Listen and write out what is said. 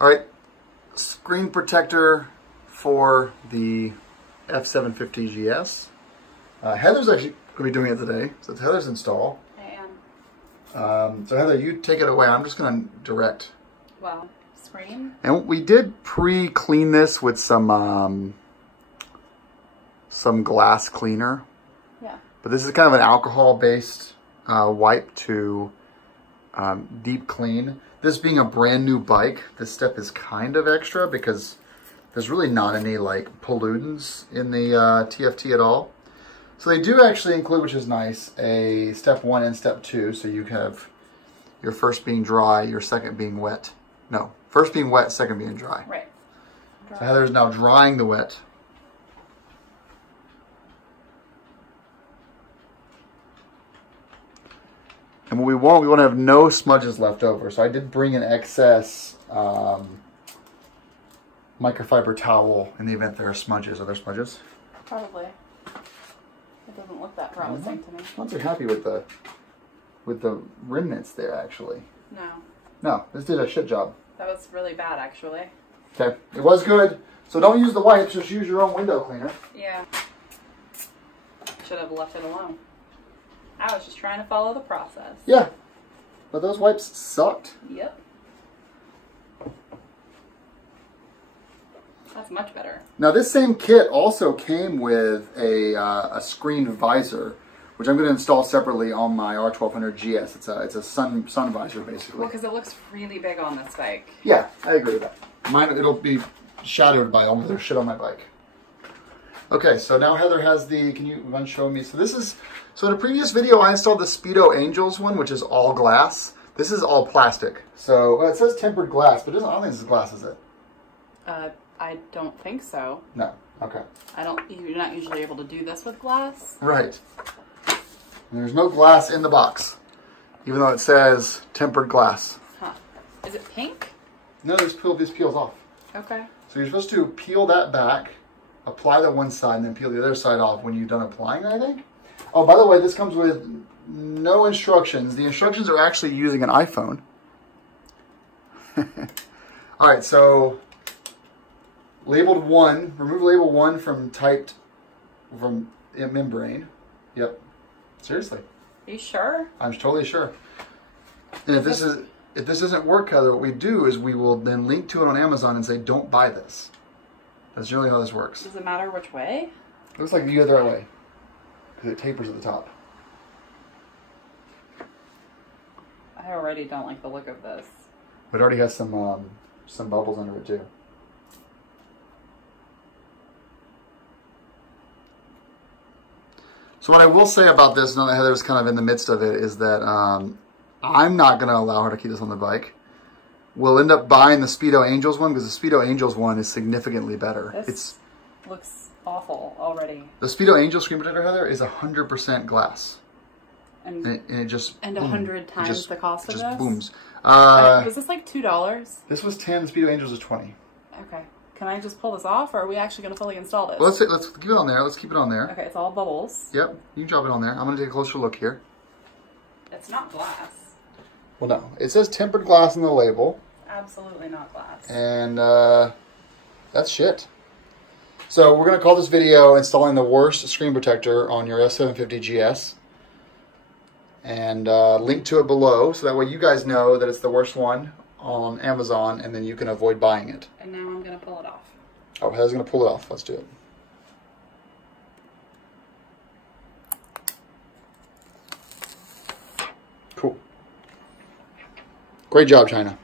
All right, screen protector for the F750 GS. Heather's actually going to be doing it today, so it's Heather's install. I am. So Heather, you take it away. I'm just going to direct. Wow, screen. And we did pre-clean this with some glass cleaner. Yeah. But this is kind of an alcohol-based wipe to deep clean. This being a brand new bike, this step is kind of extra because there's really not any like pollutants in the TFT at all. So they do actually include, which is nice, a step 1 and step 2. So you have your first being dry, your second being wet. No, first being wet, second being dry. Right. Dry. So Heather's now drying the wet. And what we want to have no smudges left over. So I did bring an excess microfiber towel in the event there are smudges. Are there smudges? Probably. It doesn't look that promising to me. Once you're happy with the remnants there, actually. No. No, this did a shit job. That was really bad, actually. Okay, it was good. So don't use the wipes, just use your own window cleaner. Yeah. Should have left it alone. I was just trying to follow the process. Yeah, but those wipes sucked. Yep. That's much better. Now this same kit also came with a screen visor, which I'm going to install separately on my R1200 GS. It's a sun visor basically. Well, because it looks really big on this bike. Yeah, I agree with that. Mine, it'll be shadowed by all the other shit on my bike. Okay, so now Heather has the, can you run show me? So this is, so in a previous video I installed the Speedo Angels one, which is all glass. This is all plastic. So well, it says tempered glass, but I don't think this is glass, is it? I don't think so. No, okay. You're not usually able to do this with glass. Right. And there's no glass in the box, even though it says tempered glass. Huh. Is it pink? No, this peels off. Okay. So you're supposed to peel that back, apply the one side, and then peel the other side off when you're done applying it, I think. Oh, by the way, this comes with no instructions. The instructions are actually using an iPhone. All right, so labeled 1, remove label 1 from membrane. Yep. Seriously. Are you sure? I'm totally sure. And if this doesn't work, Heather, what we do is we will then link to it on Amazon and say, don't buy this. That's generally how this works. Does it matter which way? It looks like the other way, because it tapers at the top. I already don't like the look of this. It already has some bubbles under it too. So what I will say about this, now that Heather's kind of in the midst of it, is that I'm not going to allow her to keep this on the bike. We'll end up buying the Speedo Angels one because the Speedo Angels one is significantly better. This looks awful already. The Speedo Angel screen protector, Heather, is 100% glass. And it just... And 100 times the cost of this? It just booms. Was this like $2? This was 10, the Speedo Angels is 20. Okay. Can I just pull this off, or are we actually going to fully install this? Well, let's keep it on there. Let's keep it on there. Okay, it's all bubbles. Yep, you can drop it on there. I'm going to take a closer look here. It's not glass. Well, no. It says tempered glass on the label. Absolutely not glass. And that's shit. So we're going to call this video installing the worst screen protector on your S750 GS. And link to it below, so that way you guys know that it's the worst one on Amazon, and then you can avoid buying it. And now I'm going to pull it off. Oh, Heather's going to pull it off. Let's do it. Cool. Great job, China.